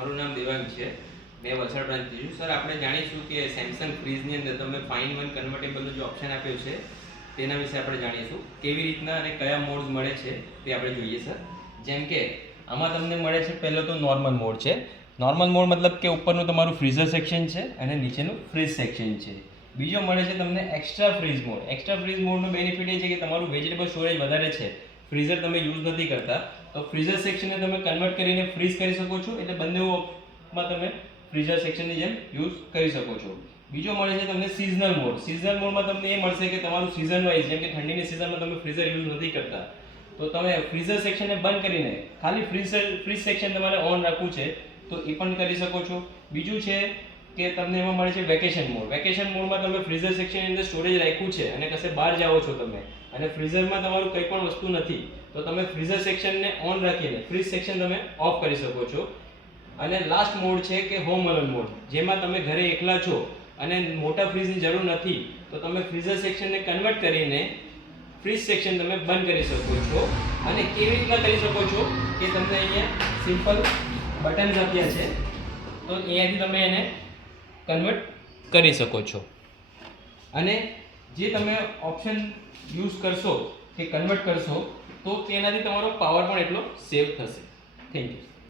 મારું નામ દેવાંગ છે. મેં વલસાડ બ્રાન્ચથી છું. સર, આપણે જાણીશું કે સેમસંગ ફ્રીજની અંદર તમે ફાઇન વન કન્વર્ટેબલનો જે ઓપ્શન આપ્યો છે તેના વિશે આપણે જાણીશું. કેવી રીતના અને કયા મોડ્સ મળે છે તે આપણે જોઈએ સર. જેમ કે આમાં તમને મળે છે, પહેલો તો નોર્મલ મોડ છે. નોર્મલ મોડ મતલબ કે ઉપરનું તમારું ફ્રીઝર સેક્શન છે અને નીચેનું ફ્રીજ સેક્શન છે. બીજો મળે છે તમને extra freeze mode. Extra freeze મોડનો બેનિફિટ એ છે કે તમારું વેજીટેબલ સ્ટોરેજ વધારે છે, ફ્રીઝર તમે યુઝ નથી કરતા, તો ફ્રીઝર સેક્શનને તમે કન્વર્ટ કરીને ફ્રીઝ કરી શકો છો. એટલે બંનેમાં તમે ફ્રીઝર સેક્શનની જેમ યુઝ કરી શકો છો. બીજો મળે છે તમને સિઝનલ મોડ. સિઝનલ મોડમાં તમને એ મળશે કે તમારું સિઝન વાઇઝ, જેમ કે ઠંડીની સિઝનમાં તમે ફ્રીઝર યુઝ નથી કરતા, તો તમે ફ્રીઝર સેક્શનને બંધ કરીને ખાલી ફ્રીજ સેક્શન તમારે ઓન રાખવું છે તો એ પણ કરી શકો છો. બીજું છે કે તમને એમાં મળે છે વેકેશન મોડ. વેકેશન મોડમાં તમે ફ્રીઝર સેક્શનની અંદર સ્ટોરેજ રાખ્યું છે અને કશે બહાર જાઓ છો તમે અને ફ્રીઝરમાં તમારું કંઈ પણ વસ્તુ નથી, તો તમે ફ્રીઝર સેક્શનને ઓન રાખીને ફ્રીજ સેક્શન તમે ઓફ કરી શકો છો. અને લાસ્ટ મોડ છે કે હોમ અલોન મોડ, જેમાં તમે ઘરે એકલા છો અને મોટા ફ્રીજની જરૂર નથી, તો તમે ફ્રીઝર સેક્શનને કન્વર્ટ કરીને ફ્રીજ સેક્શન તમે બંધ કરી શકો છો. અને કેવી રીતના કરી શકો છો કે તમને અહીંયા સિમ્પલ બટન્સ આપ્યા છે, તો અહીંયાથી તમે એને કન્વર્ટ કરી શકો છો. અને જે તમે ઓપ્શન યુઝ કરશો કે કન્વર્ટ કરશો તો તેનાથી તમારો પાવર પણ એટલો સેવ થશે. Thank you.